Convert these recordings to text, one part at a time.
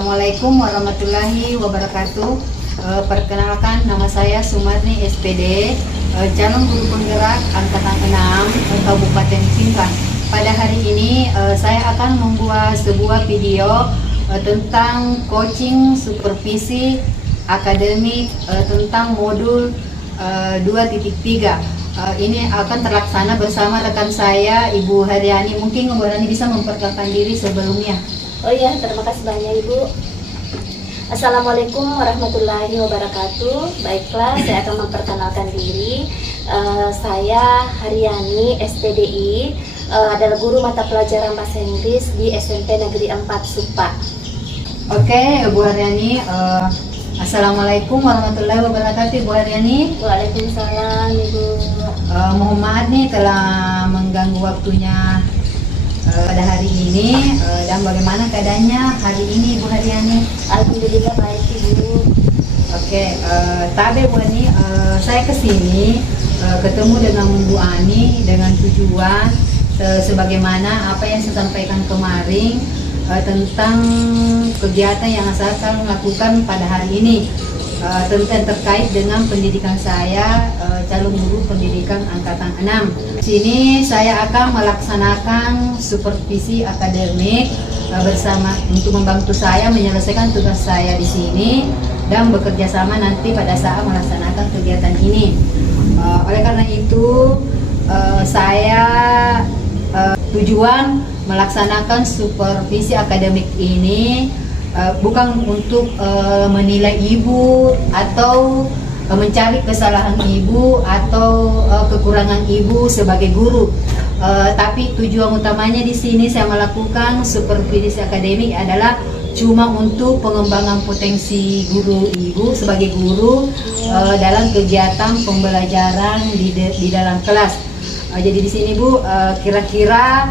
Assalamualaikum warahmatullahi wabarakatuh. Perkenalkan, nama saya Sumarni SPD, calon guru penggerak angkatan 6 Kabupaten Singkang. Pada hari ini saya akan membuat sebuah video tentang coaching supervisi akademik tentang modul 2.3. Ini akan terlaksana bersama rekan saya, Ibu Haryani. Mungkin Ibu Haryani bisa memperkenalkan diri sebelumnya. Oh iya, terima kasih banyak Ibu. Assalamualaikum warahmatullahi wabarakatuh. Baiklah, saya akan memperkenalkan diri. Saya Haryani SPDI, adalah guru mata pelajaran bahasa Inggris di SMP Negeri 4 Supa. Oke, Bu Haryani. Assalamualaikum warahmatullahi wabarakatuh, Bu Haryani. Waalaikumsalam Ibu. Mohon maaf nih telah mengganggu waktunya pada hari ini, dan bagaimana keadaannya hari ini, Bu Haryani? Alhamdulillah baik Ibu. Oke, tapi Bu Ani, saya kesini ketemu dengan Bu Ani dengan tujuan sebagaimana apa yang saya sampaikan kemarin tentang kegiatan yang saya akan lakukan pada hari ini, tentang terkait dengan pendidikan saya, calon guru pendidikan angkatan 6. Di sini saya akan melaksanakan supervisi akademik bersama untuk membantu saya menyelesaikan tugas saya di sini dan bekerja sama nanti pada saat melaksanakan kegiatan ini. Oleh karena itu, saya tujuan melaksanakan supervisi akademik ini bukan untuk menilai ibu atau mencari kesalahan ibu atau kekurangan ibu sebagai guru, tapi tujuan utamanya di sini saya melakukan supervisi akademik adalah cuma untuk pengembangan potensi guru ibu sebagai guru dalam kegiatan pembelajaran di dalam kelas. Jadi di sini Bu, kira-kira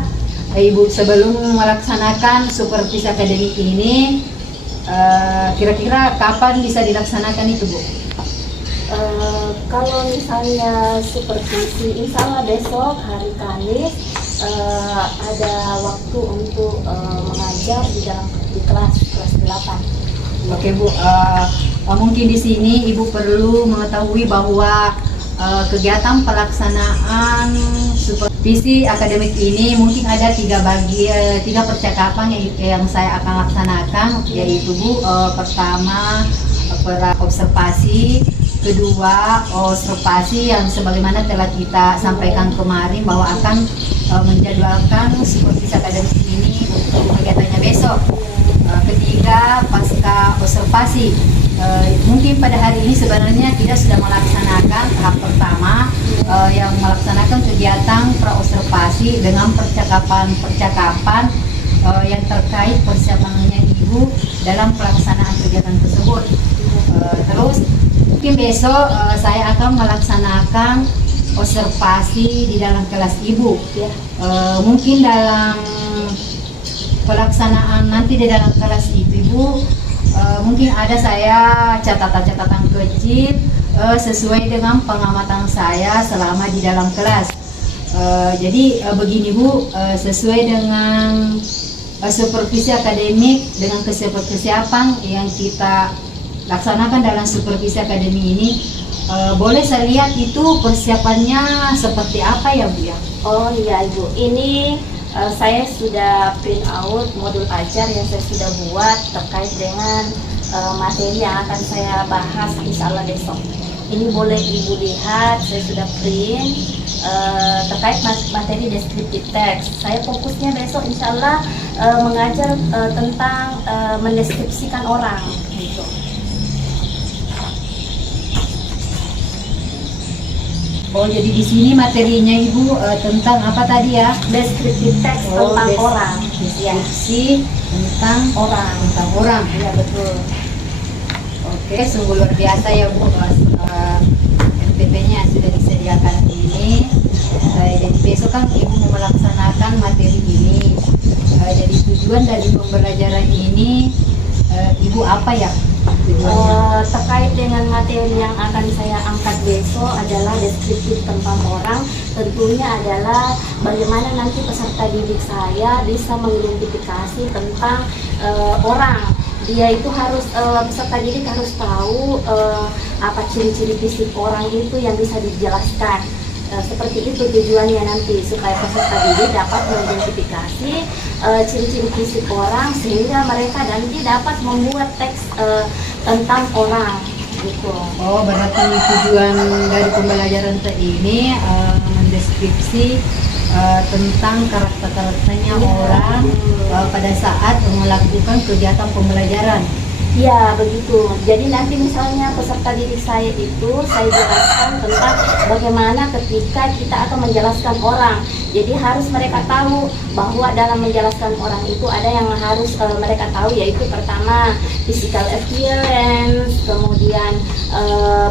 Ibu sebelum melaksanakan supervisi akademik ini, kira-kira kapan bisa dilaksanakan itu Bu? Kalau misalnya supervisi, insya Allah besok hari Kamis ada waktu untuk mengajar di kelas 8. Oke Bu, mungkin di sini Ibu perlu mengetahui bahwa kegiatan pelaksanaan supervisi akademik ini mungkin ada tiga percakapan yang saya akan laksanakan, yaitu Bu, pertama observasi, kedua observasi yang sebagaimana telah kita sampaikan kemarin bahwa akan menjadwalkan supervisi akademik ini untuk kegiatannya besok. Ketiga, pasca observasi, mungkin pada hari ini sebenarnya kita sudah melaksanakan tahap pertama, yang melaksanakan kegiatan pra-observasi dengan percakapan yang terkait persiapannya Ibu dalam pelaksanaan kegiatan tersebut. Terus mungkin besok saya akan melaksanakan observasi di dalam kelas Ibu. Mungkin dalam pelaksanaan nanti di dalam kelas Ibu, mungkin ada saya catatan-catatan kecil sesuai dengan pengamatan saya selama di dalam kelas. Jadi begini Bu, sesuai dengan supervisi akademik dengan kesiapan yang kita laksanakan dalam supervisi akademik ini, boleh saya lihat itu persiapannya seperti apa ya Bu ya? Oh iya Ibu, ini saya sudah print out modul ajar yang saya sudah buat terkait dengan materi yang akan saya bahas insya Allah besok. Ini boleh Ibu lihat, saya sudah print terkait materi descriptive text. Saya fokusnya besok insya Allah mengajar tentang mendeskripsikan orang gitu. Oh, jadi di sini materinya Ibu tentang apa tadi ya? Descriptive text tentang orang. Deskripsi tentang orang. Iya betul. Oke, sungguh luar biasa ya Bu, MPP-nya sudah disediakan ini. Jadi besok kan Ibu mau melaksanakan materi ini. Jadi tujuan dari pembelajaran ini Ibu apa ya? Terkait dengan materi yang akan saya angkat besok adalah deskriptif tentang orang. Tentunya adalah bagaimana nanti peserta didik saya bisa mengidentifikasi tentang orang. Dia itu harus peserta didik harus tahu apa ciri-ciri fisik orang itu yang bisa dijelaskan. Seperti itu tujuannya nanti supaya peserta didik dapat mengidentifikasi ciri-ciri fisik orang sehingga mereka nanti dapat membuat teks tentang orang gitu. Oh, berarti tujuan dari pembelajaran ini mendeskripsi tentang karakter-karakternya orang pada saat melakukan kegiatan pembelajaran. Ya, begitu. Jadi nanti misalnya peserta didik saya itu saya jelaskan tentang bagaimana ketika kita akan menjelaskan orang. Jadi harus mereka tahu bahwa dalam menjelaskan orang itu ada yang harus mereka tahu, yaitu pertama physical appearance, kemudian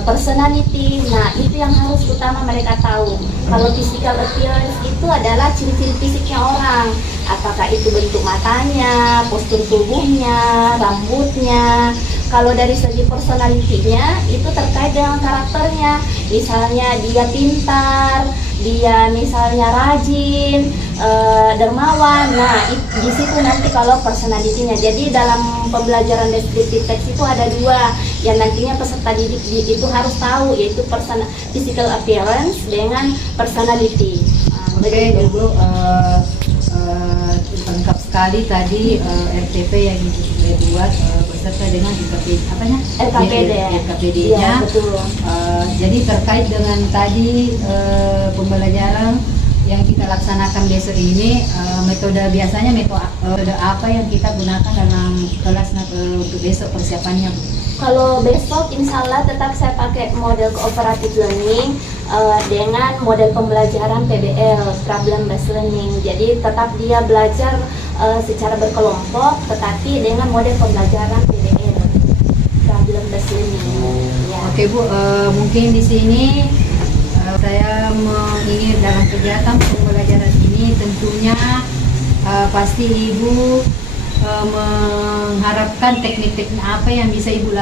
personality. Nah, itu yang harus utama mereka tahu. Kalau physical appearance itu adalah ciri-ciri fisiknya orang. Apakah itu bentuk matanya, postur tubuhnya, rambutnya. Kalau dari segi personality-nya itu terkait dengan karakternya. Misalnya dia pintar, dia misalnya rajin, dermawan. Nah, di situ nanti kalau personality-nya. Jadi dalam pembelajaran deskriptif teks itu ada dua yang nantinya peserta didik itu harus tahu, yaitu physical appearance dengan personality. Oke, Ibu, lengkap sekali tadi RTP yang Ibu sudah buat beserta dengan LKPD-nya. Ya, betul. Jadi terkait dengan tadi pembelajaran yang kita laksanakan besok ini, biasanya metode apa yang kita gunakan dalam kelas untuk besok persiapannya, Bu? Kalau besok insya Allah tetap saya pakai model cooperative learning dengan model pembelajaran PBL, problem based learning. Jadi tetap dia belajar secara berkelompok, tetapi dengan model pembelajaran PBL, problem based learning. Ya. Oke, Bu, mungkin di sini saya ingin dalam kegiatan pembelajaran ini tentunya pasti Ibu mengharapkan teknik-teknik apa yang bisa Ibu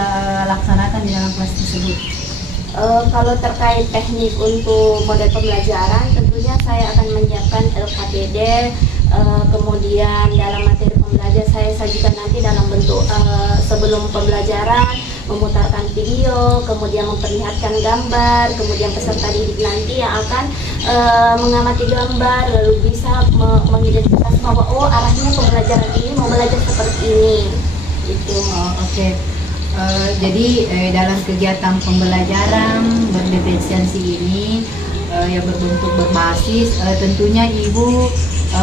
laksanakan di dalam kelas tersebut. Kalau terkait teknik untuk model pembelajaran, tentunya saya akan menyiapkan LKPD, kemudian dalam materi pembelajaran saya sajikan nanti dalam bentuk sebelum pembelajaran, memutarkan video, kemudian memperlihatkan gambar, kemudian peserta didik nanti yang akan mengamati gambar, lalu bisa mengidentifikasi bahwa oh arahnya pembelajaran ini mau belajar seperti ini. Itu. Oke. Jadi dalam kegiatan pembelajaran berdifferensiasi ini yang berbentuk berbasis, tentunya Ibu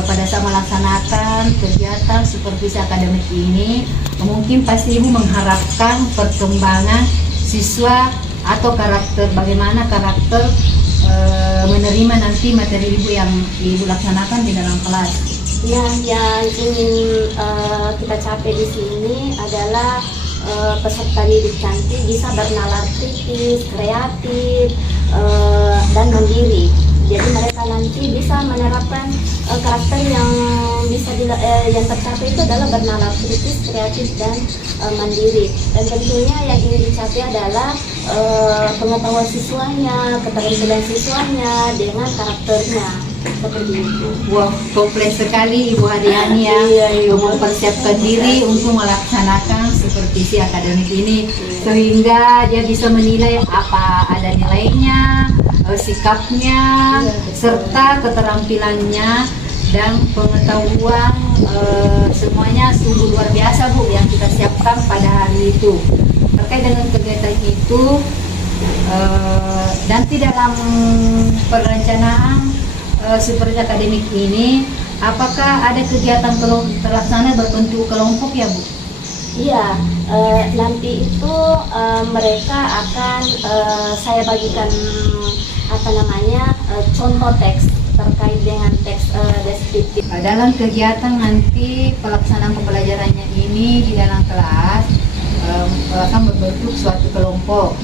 pada saat melaksanakan kegiatan supervisi akademik ini mungkin pasti Ibu mengharapkan perkembangan siswa atau bagaimana karakter menerima nanti materi Ibu yang Ibu laksanakan di dalam kelas. Ya, yang ingin kita capai di sini adalah peserta didik nanti bisa bernalar kritis, kreatif, dan mandiri. Jadi mereka nanti bisa menerapkan karakter yang bisa yang tercapai itu adalah bernalar kritis, kreatif, dan mandiri. Dan tentunya yang ingin dicapai adalah pengetahuan siswanya, keterampilan siswanya dengan karakternya. Seperti itu. Wah, kompleks sekali Ibu Haryani ya. Iya. Mempersiapkan diri untuk melaksanakan supervisi akademik ini sehingga dia bisa menilai apa ada nilainya, sikapnya, serta keterampilannya dan pengetahuan semuanya sungguh luar biasa, Bu, yang kita siapkan pada hari itu. Terkait dengan kegiatan itu nanti dalam perencanaan supervisi akademik ini, apakah ada kegiatan terlaksana berbentuk kelompok ya, Bu? Iya, nanti itu mereka akan saya bagikan contoh teks terkait dengan teks deskriptif. Dalam kegiatan nanti pelaksanaan pembelajarannya ini di dalam kelas akan berbentuk suatu kelompok.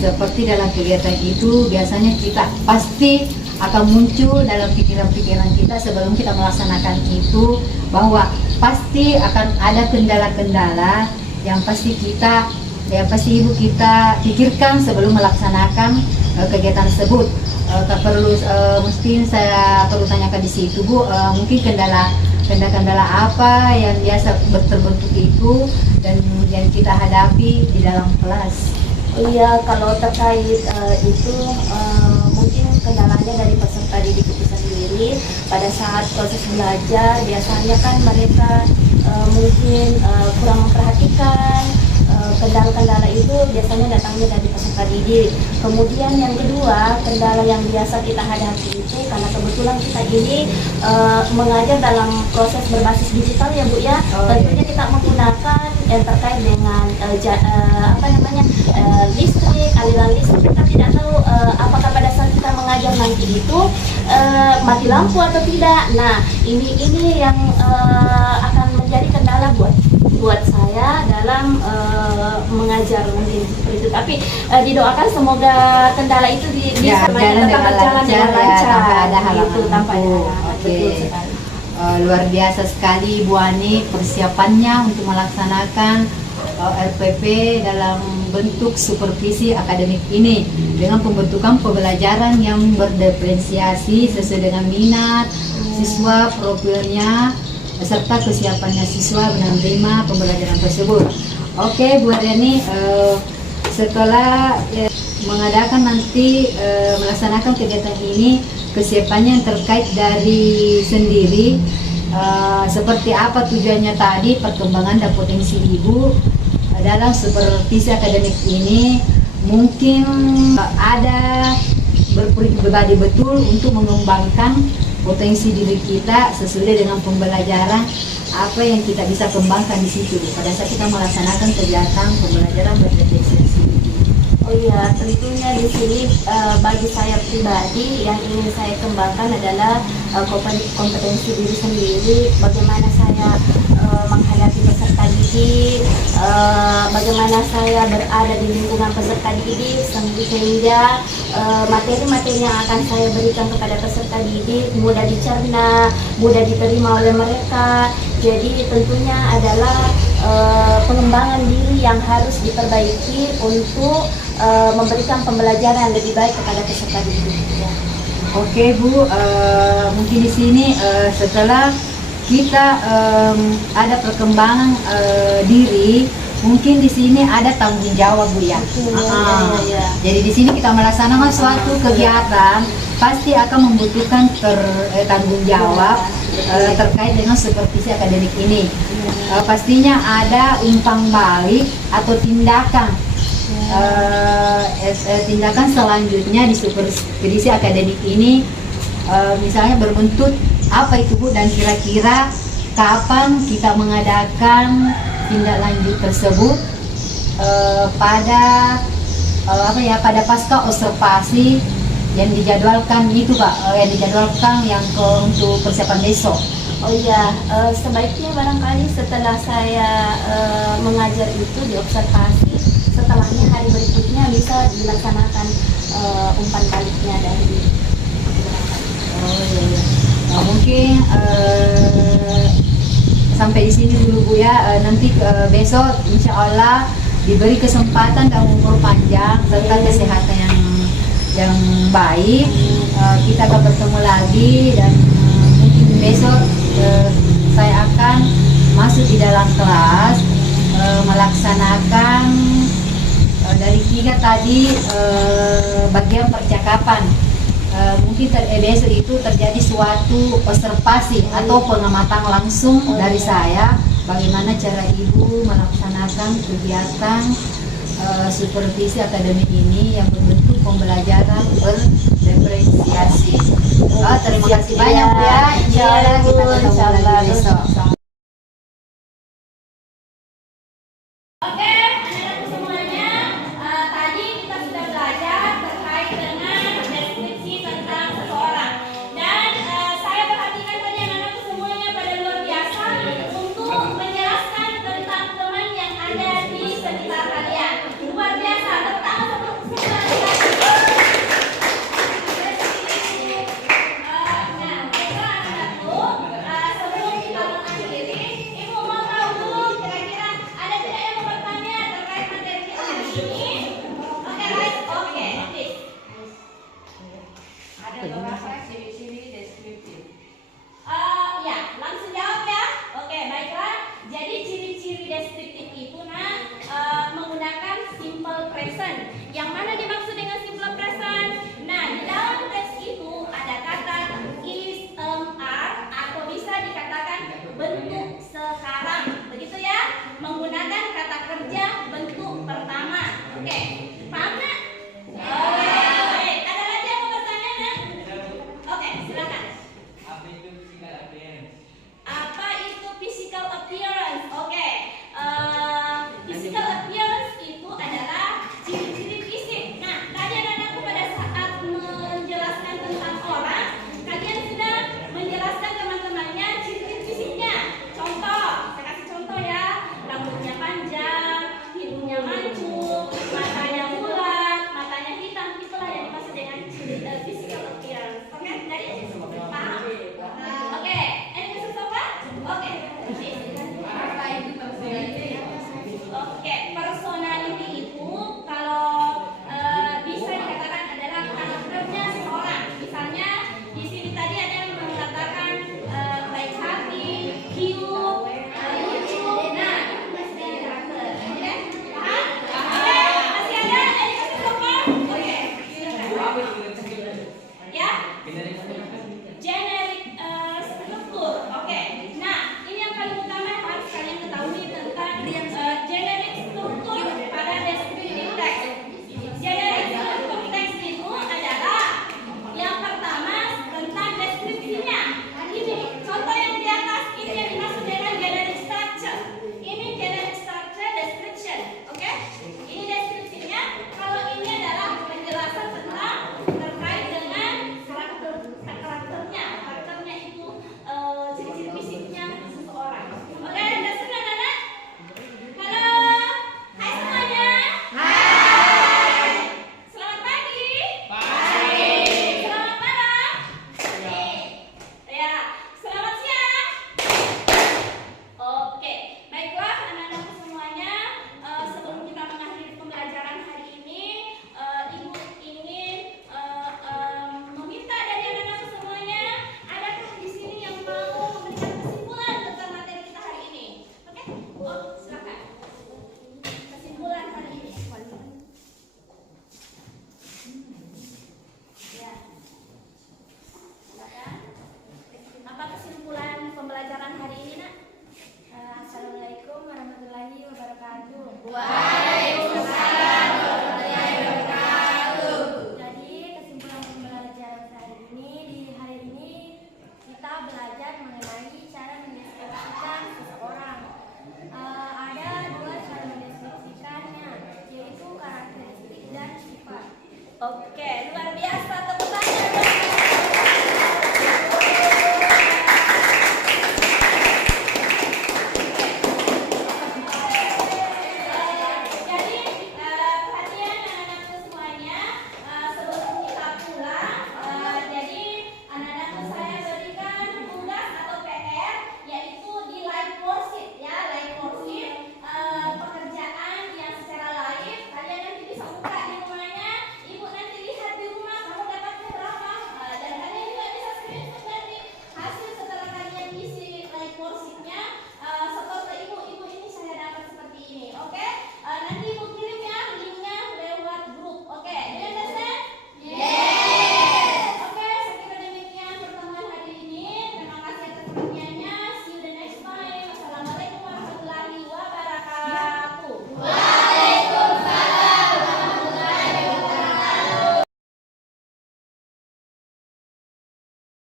Seperti dalam kegiatan itu biasanya kita pasti akan muncul dalam pikiran-pikiran kita sebelum kita melaksanakan itu, bahwa pasti akan ada kendala-kendala yang pasti Ibu kita pikirkan sebelum melaksanakan kegiatan tersebut. Mungkin saya perlu tanyakan di situ, Bu, mungkin kendala apa yang biasa terbentuk itu dan yang kita hadapi di dalam kelas. Oh iya, kalau terkait itu mungkin kendalanya dari peserta didik itu sendiri pada saat proses belajar biasanya kan mereka mungkin kurang memperhatikan kendala-kendala itu biasanya datangnya dari peserta didik. Kemudian yang kedua, kendala yang biasa kita hadapi itu karena kebetulan kita ini mengajar dalam proses berbasis digital ya Bu ya. Tentunya kita menggunakan yang terkait dengan listrik, aliran listrik. Kita tidak tahu apakah pada saat kita mengajar nanti itu mati lampu atau tidak. Nah, ini yang akan menjadi kendala buat saya dalam mengajar mungkin seperti itu. Tapi didoakan semoga kendala itu bisa tetap berjalan dengan lancar, tanpa ada halangan. Betul sekali. Luar biasa sekali Bu Ani persiapannya untuk melaksanakan RPP dalam bentuk supervisi akademik ini dengan pembentukan pembelajaran yang berdiferensiasi sesuai dengan minat siswa, profilnya serta kesiapannya siswa menerima pembelajaran tersebut. Oke Bu Aryani, setelah mengadakan nanti melaksanakan kegiatan ini, kesiapannya yang terkait dari sendiri seperti apa tujuannya tadi, perkembangan dan potensi ibu dalam supervisi akademik ini, mungkin ada berbadi betul untuk mengembangkan potensi diri kita sesuai dengan pembelajaran apa yang kita bisa kembangkan di situ pada saat kita melaksanakan kegiatan pembelajaran berdiferensiasi. Oh iya, tentunya di sini bagi saya pribadi yang ingin saya kembangkan adalah kompetensi diri sendiri, bagaimana saya menghadapi peserta didik, bagaimana saya berada di lingkungan peserta didik sehingga materi-materi yang akan saya berikan kepada peserta didik mudah dicerna, mudah diterima oleh mereka. Jadi tentunya adalah pengembangan diri yang harus diperbaiki untuk memberikan pembelajaran yang lebih baik kepada peserta didik. Ya. Oke Bu, mungkin di sini setelah kita ada perkembangan diri, mungkin di sini ada tanggung jawab Bu ya. Ya. Jadi di sini kita melaksanakan suatu kegiatan pasti akan membutuhkan tanggung jawab terkait dengan supervisi akademik ini. Pastinya ada umpan balik atau tindakan. Tindakan selanjutnya di supervisi akademik ini misalnya berbentuk apa itu Bu, dan kira-kira kapan kita mengadakan tindak lanjut tersebut pada pasca observasi yang dijadwalkan itu Pak, untuk persiapan besok. Oh iya, sebaiknya barangkali setelah saya mengajar itu diobservasi, setelahnya hari berikutnya bisa dilaksanakan umpan baliknya dari. Oh iya. Nah, mungkin sampai di sini dulu Bu ya. Nanti besok insya Allah diberi kesempatan dan umur panjang serta kesehatan yang baik. Kita akan bertemu lagi dan mungkin besok saya akan masuk di dalam kelas melaksanakan dari 3 tadi bagian percakapan. Mungkin besok itu terjadi suatu observasi atau pengamatan langsung dari saya bagaimana cara ibu melaksanakan kegiatan supervisi akademik ini yang berbentuk pembelajaran berdiferensiasi. Terima kasih banyak Bu ya. Insya Allah kita ketemu lagi besok. Oke, anak-anakku semuanya, tadi kita sudah belajar terkait dengan deskripsi tentang seseorang. Dan saya perhatikan tadi anak-anakku semuanya pada luar biasa untuk menjelaskan tentang teman yang ada di sekitar kalian. Luar biasa, pertama sebelum kita mengakhiri Oke, luar biasa, tepuk tangan dong. Jadi perhatian anak-anakku semuanya, sebelum kita pulang, jadi anak-anakku saya berikan tugas atau PR, yaitu di live worksheet ya, live worksheet, pekerjaan yang secara live. Kalian nanti bisa buka di rumahnya, ibu nanti lihat di rumah kamu dapatnya berapa, dan kalian juga bisa screenshot nanti hasil setelah kalian isi live worksheetnya, setor ke ibu ini saya dapat seperti ini, oke? Nanti ibu kirim ya linknya lewat grup, oke? Do you understand? Yes. Oke, sekira demikian pertemuan hari ini. Terima kasih atas perhatiannya. See you the next time. Wassalamualaikum warahmatullahi wabarakatuh.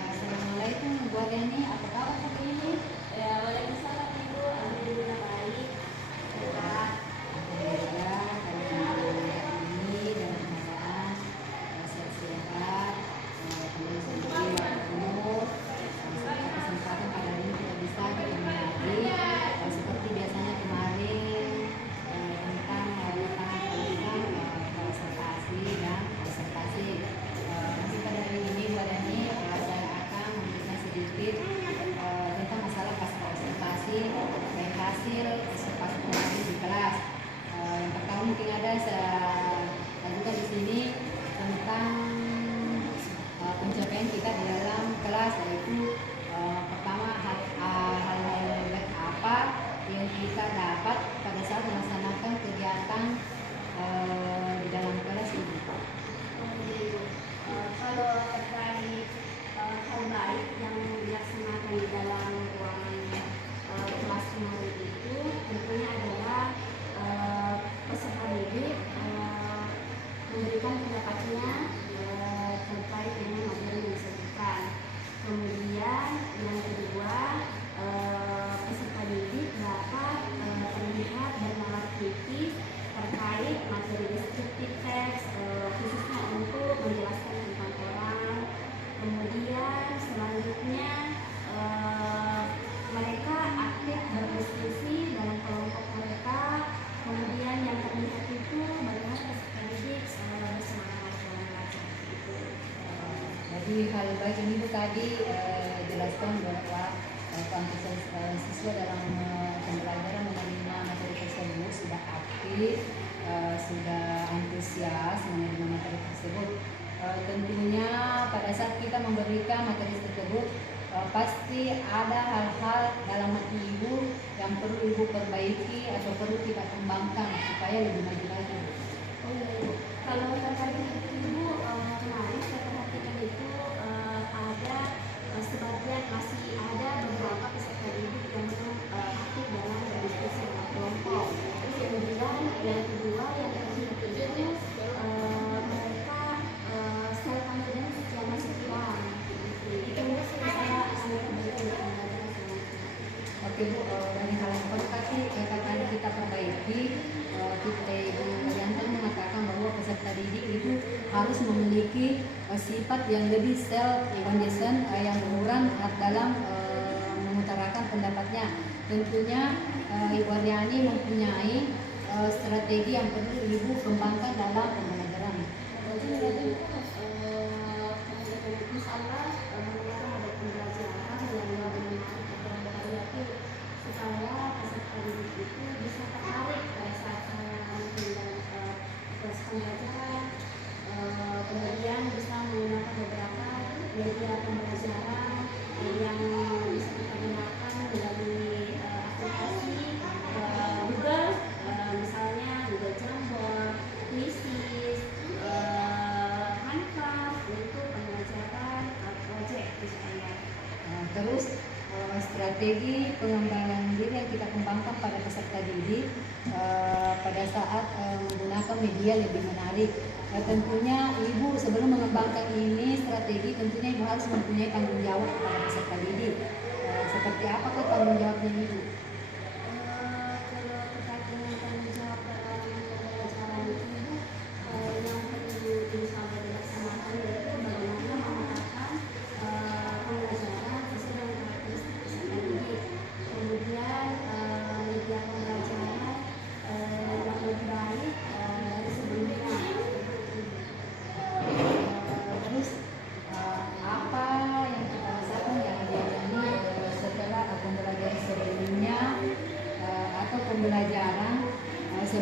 Assalamualaikum Bu Yani, apa kabar hari ini? Ya, waalaikumsalam Ibu. Alhamdulillah baik. Sehat. Alhamdulillah, hari ini dalam keadaan sehat-sehat, kembali sendiri waktu kesempatan pada hari ini kita bisa ketemu lagi seperti biasanya kemarin tentang pendidikan presentasi dan konsentrasi. Nanti pada hari ini Bu Yani saya akan memberikan sedikit tentang masalah pas presentasi dan hasil pas kemarin di kelas. Yang pertama mungkin ada saya lanjutkan di sini tentang pencapaian kita di dalam kelas, yaitu pertama hal-hal baik apa yang kita dapat pada saat melaksanakan kegiatan di dalam kelas ini. Kalau terkait hal baik yang dilaksanakan di dalam ruangan kelas kemarin itu tentunya adalah peserta didik memberikan pendapatnya terkait dengan materi yang disajikan. Kemudian yang kedua, peserta didik dapat terlihat bernalar kritis terkait materi deskriptif teks, khususnya untuk menjelaskan tentang orang. Kemudian selanjutnya mereka aktif berdiskusi dalam kelompok mereka. Kemudian yang terlihat itu bagaimana peserta didik bersemangat dalam belajar itu. Jadi hal baik ini Bu tadi jelaskan bahwa kuantitas siswa dalam pembelajaran menerima materi tersebut sudah aktif, sudah antusias menerima materi tersebut. Tentunya pada saat kita memberikan materi tersebut pasti ada hal-hal dalam hati ibu yang perlu ibu perbaiki atau perlu kita kembangkan supaya lebih maju lagi. Oh iya, Ibu. Kalau terkait Ibu kemarin saya perhatikan itu ada sebagian masih ada beberapa peserta didik yang belum aktif dalam berdiskusi dalam kelompok. Kemudian yang kedua yang terlihat itu mereka self confidence yang masih kurang. Itu saya Oke Bu, dari hal yang perlu tadi kita perbaiki, kita Ibu Yantan mengatakan bahwa peserta didik itu harus memiliki sifat yang lebih self confident yang berperan dalam mengutarakan pendapatnya. Tentunya Ibu Aryani mempunyai strategi yang perlu Ibu kembangkan dalam pembelajaran. Misalnya menggunakan ada pembelajaran yang lebih variatif supaya peserta didik itu bisa tertarik pada saat mungkin dalam proses pembelajaran. Kemudian bisa menggunakan beberapa media pembelajaran yang bisa kita gunakan melalui aplikasi Google, misalnya Google Jamboard, Quizzes, Canva untuk pembelajaran proyek misalnya. Terus strategi pengembangan diri yang kita kembangkan pada peserta didik pada saat menggunakan media lebih menarik. Tentunya Ibu sebelum mengembangkan ini strategi, tentunya Ibu harus mempunyai tanggung jawab kepada peserta didik. Seperti apakah tanggung jawabnya Ibu? Kalau terkait dengan tanggung jawab dalam pembelajaran itu yang perlu disampaikan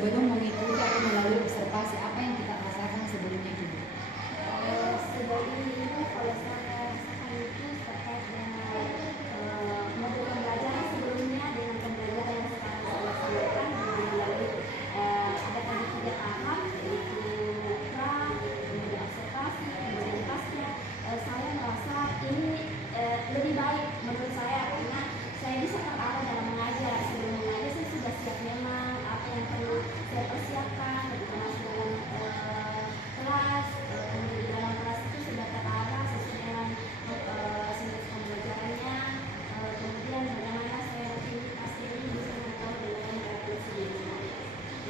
sebelum mengikuti atau melalui observasi, apa yang kita rasakan sebelumnya itu? Sebelum ini kalau saya rasakan itu terkait dengan modul pembelajaran sebelumnya dengan pembelajaran yang sekarang saya laksanakan melalui ada tadi 3 tahap, yaitu pra, kemudian observasi, kemudian pasca. Saya merasa ini lebih baik menurut saya karena saya bisa terarah dalam mengajar. Sebelum mengajar saya sudah siap memang apa yang perlu saya persiapkan ketika masuk dalam kelas. Kemudian di dalam kelas itu sudah terarah sesuai dengan siklus pembelajarannya. Kemudian bagaimana saya nanti pasti ini bisa mengetahui dengan cara sebelumnya.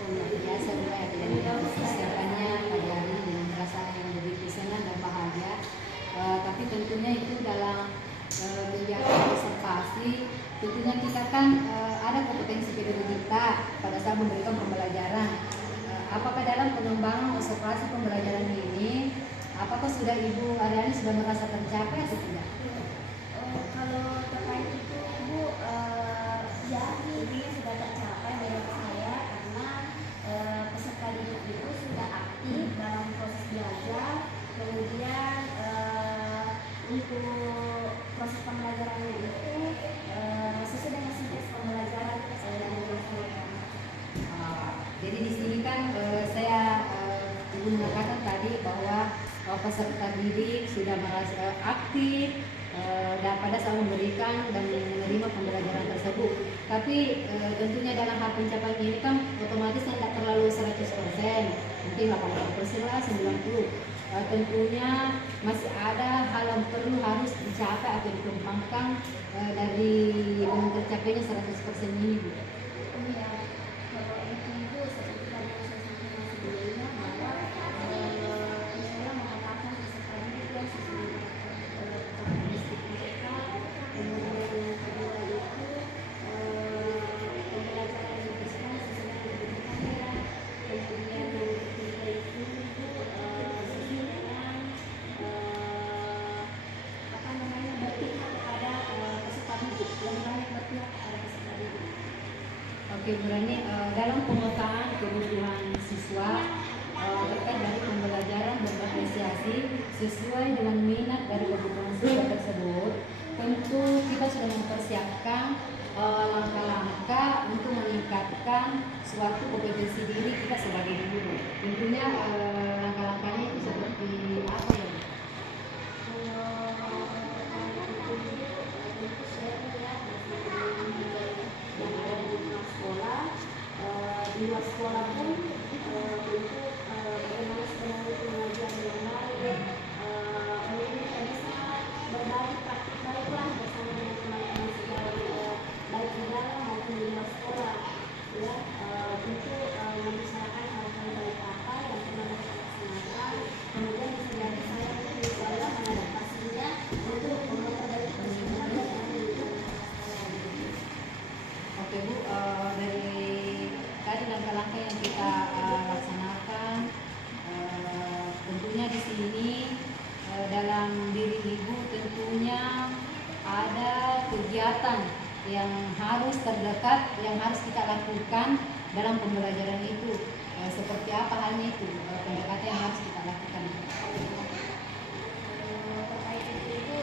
Luar biasa juga ya, dengan persiapannya pada hari ini dengan perasaan yang begitu senang dan bahagia. Tapi tentunya itu dalam kegiatan observasi, tentunya kita kan ada kompetensi pedagogika pada saat memberikan pembelajaran. Apakah dalam pengembangan observasi pembelajaran ini, apakah sudah Ibu Aryani sudah merasa tercapai atau tidak? Kalau terkait itu Ibu, ya ini sudah tercapai menurut saya karena peserta didik itu sudah aktif dalam proses belajar. Kemudian untuk proses pembelajarannya itu sesuai dengan siklus pembelajaran yang dilaksanakan. Jadi di sini kan saya Ibu mengatakan tadi bahwa peserta didik sudah merasa aktif dan pada saat memberikan dan menerima pembelajaran tersebut. Tapi tentunya dalam hal pencapaian ini kan otomatis tidak terlalu 100%, mungkin 80% lah, 90%. Tentunya masih ada hal yang perlu harus dicapai atau dikembangkan dari belum tercapainya 100% ini. Iya, kalau itu seperti tadi yang saya sampaikan sebelumnya bahwa saya mengatakan peserta didik yang sesuai dengan karakteristik mereka. Kemudian yang kedua itu pembelajaran yang diberikan sesuai dengan kebutuhannya. Kemudian yang ketiga itu sesuai dengan berpihak kepada peserta didik, lebih banyak berpihak kepada peserta didik. Oke Bu Rani, dalam pemetaan kebutuhan siswa terkait dari pembelajaran berapresiasi sesuai dengan minat dari kebutuhan siswa tersebut, tentu kita sudah mempersiapkan langkah-langkah untuk meningkatkan suatu kompetensi diri kita sebagai guru. Tentunya langkah-langkahnya itu seperti apa ya? Di luar sekolah pun untuk bagaimana sebenarnya pengajian yang baik, mungkin kita bisa berbagi praktik baiklah bersama dengan teman-teman sejauh baik di dalam maupun di luar sekolah, ya, untuk membicarakan hal-hal baik apa yang pernah mereka laksanakan. Kemudian bisa jadi saya mungkin bisa mengadaptasinya untuk memperbaiki persiapan dan menunjukkan Oke Bu, dari tadi langkah-langkah yang kita laksanakan, tentunya di sini dalam diri Ibu tentunya ada kegiatan yang harus terdekat, yang harus kita lakukan dalam pembelajaran itu. Seperti apa halnya itu, pendekatan yang harus kita lakukan? Terkait itu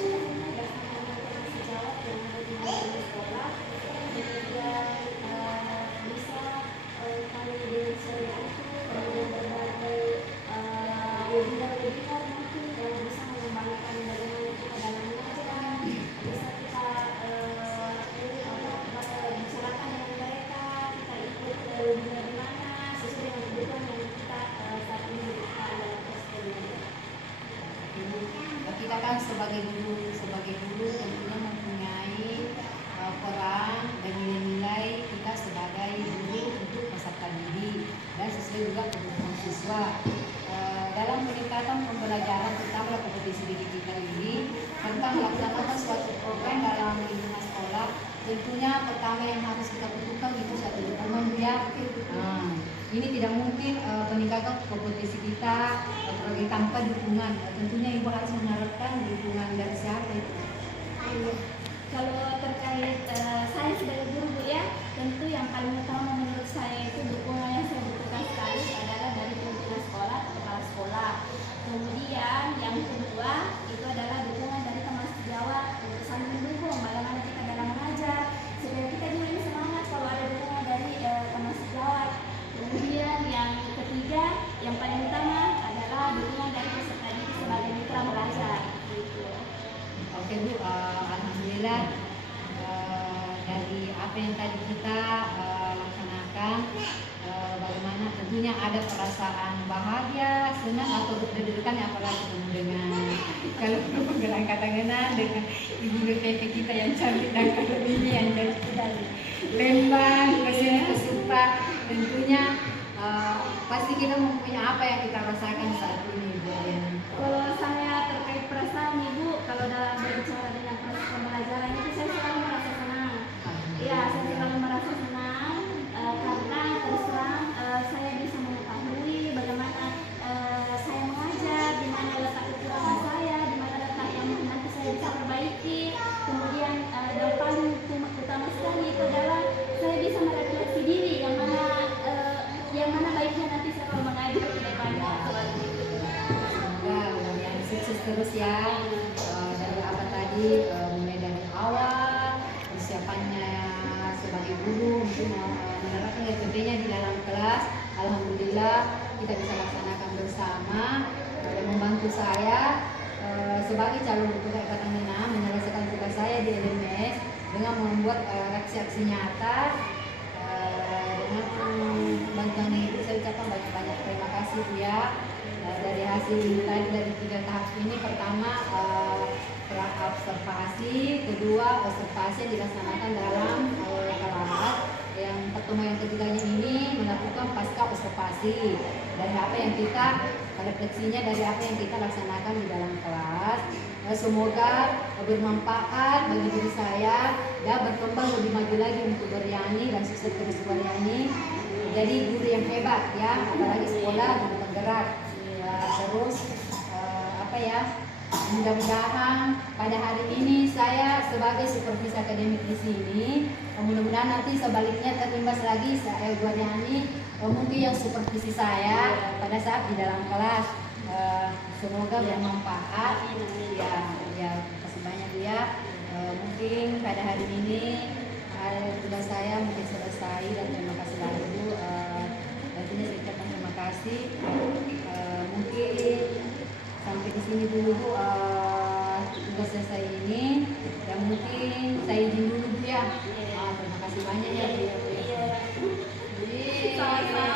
sebenarnya berdasarkan informasi jawab yang ada di sekolah, kemudian bisa kami dengan saya itu kemudian berbagai webinar mungkin yang bisa mengembangkan bagaimana kita dalam mengajar, bisa kita bicarakan dengan mereka, kita ikut webinar di mana sesuai dengan kebutuhan yang kita saat ini butuhkan dalam proses belajar. Kita kan sebagai guru tentunya mempunyai peran dan nilai-nilai kita sebagai guru untuk peserta didik dan sesuai juga kebutuhan siswa. Dalam peningkatan pembelajaran terutama kompetisi didik kita ini serta melaksanakan suatu program dalam lingkungan sekolah, tentunya pertama yang harus kita butuhkan itu satu dukungan ya. Ini tidak mungkin peningkatan kompetisi kita tanpa dukungan. Tentunya Ibu harus mengharapkan dukungan dari siapa itu? Kalau terkait saya sebagai guru Bu ya, tentu yang paling utama menurut saya itu dukungan bagaimana tentunya ada perasaan bahagia, senang atau deg-degan apalagi ketemu dengan kalau berangkat tangan dengan ibu DPP kita yang cantik dan kalau ini yang cantik dari Lembang kesini ke Supa, tentunya pasti kita mempunyai apa yang kita rasakan saat ini, Bu Ariani. Kalau saya terkait perasaan Ibu, kalau dalam berbicara dengan proses pembelajaran itu saya selalu merasa senang. Ya, saya selalu merasa senang karena terus terang saya bisa mengetahui bagaimana saya mengajar, di mana letak kekurangan saya, di mana letak yang nanti saya bisa perbaiki. Kemudian dan paling utama sekali itu adalah saya bisa merefleksi diri yang mana baiknya nanti saya kalau mengajar ke depannya. Semoga yang sukses terus ya. Dari apa tadi, mulai dari awal persiapannya sebagai guru untuk menerapkan SOP-nya di dalam kelas. Alhamdulillah kita bisa laksanakan bersama dan membantu saya sebagai calon ketua Ikatan Minang menyelesaikan tugas saya di LMS dengan membuat aksi-aksi nyata. Dengan bantuan Ibu saya ucapkan banyak-banyak terima kasih Bu ya. Dari hasil tadi dari 3 tahap ini, pertama observasi, kedua observasi yang dilaksanakan dalam kelas, yang pertemuan yang ketiganya ini melakukan pasca observasi dari apa yang kita refleksinya dari apa yang kita laksanakan di dalam kelas. Semoga bermanfaat bagi diri saya dan berkembang lebih maju lagi untuk Ariani dan sukses terus Ariani. Jadi guru yang hebat ya, apalagi sekolah guru penggerak. Terus mudah-mudahan pada hari ini saya sebagai supervisi akademik di sini, mudah-mudahan nanti sebaliknya terimbas lagi saya Bu Ariani mungkin yang supervisi saya pada saat di dalam kelas. Semoga bermanfaat. Ya, terima kasih banyak Bu ya. Mungkin pada hari ini tugas saya mungkin selesai dan terima kasih banyak Bu. Tentunya saya ucapkan terima kasih. Mungkin sampai di sini dulu Bu tugas saya ini, dan mungkin saya izin dulu Bu ya. Terima kasih banyak ya Bu. Sama-sama.